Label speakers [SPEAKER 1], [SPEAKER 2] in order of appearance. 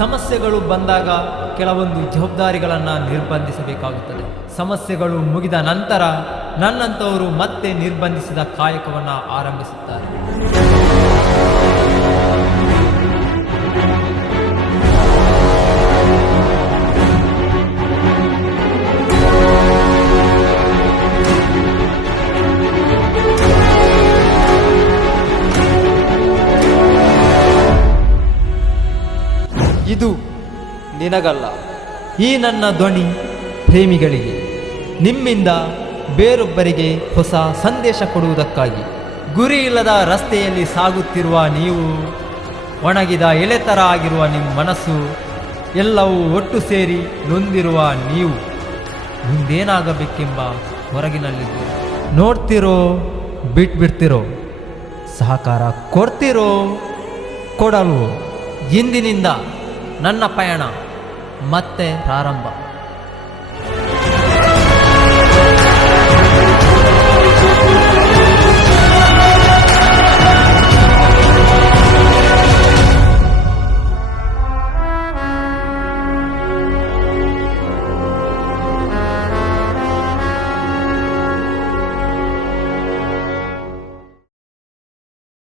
[SPEAKER 1] ಸಮಸ್ಯೆಗಳು ಬಂದಾಗ ಕೆಲವೊಂದು ಜವಾಬ್ದಾರಿಗಳನ್ನು ನಿರ್ಬಂಧಿಸಬೇಕಾಗುತ್ತದೆ. ಸಮಸ್ಯೆಗಳು ಮುಗಿದ ನಂತರ ನನ್ನಂಥವರು ಮತ್ತೆ ನಿರ್ಬಂಧಿಸಿದ ಕಾಯಕವನ್ನು ಆರಂಭಿಸುತ್ತಾರೆ. ಇದು ನಿನಗಲ್ಲ. ಈ ನನ್ನ ಧ್ವನಿ ಪ್ರೇಮಿಗಳಿಗೆ, ನಿಮ್ಮಿಂದ ಬೇರೊಬ್ಬರಿಗೆ ಹೊಸ ಸಂದೇಶ ಕೊಡುವುದಕ್ಕಾಗಿ. ಗುರಿ ಇಲ್ಲದ ರಸ್ತೆಯಲ್ಲಿ ಸಾಗುತ್ತಿರುವ ನೀವು, ಒಣಗಿದ ಎಳೆತರ ಆಗಿರುವ ನಿಮ್ಮ ಮನಸ್ಸು, ಎಲ್ಲವೂ ಒಟ್ಟು ಸೇರಿ ನೊಂದಿರುವ ನೀವು. ಮುಂದೇನಾಗಬೇಕೆಂಬ ಹೊರಗಿನಲ್ಲಿದ್ದು. ನೋಡ್ತಿರೋ, ಬಿಟ್ಬಿಡ್ತಿರೋ, ಸಹಕಾರ ಕೊಡ್ತಿರೋ ಕೊಡಲು ಇಂದಿನಿಂದ ನನ್ನ ಪಯಣ ಮತ್ತೆ ಪ್ರಾರಂಭ.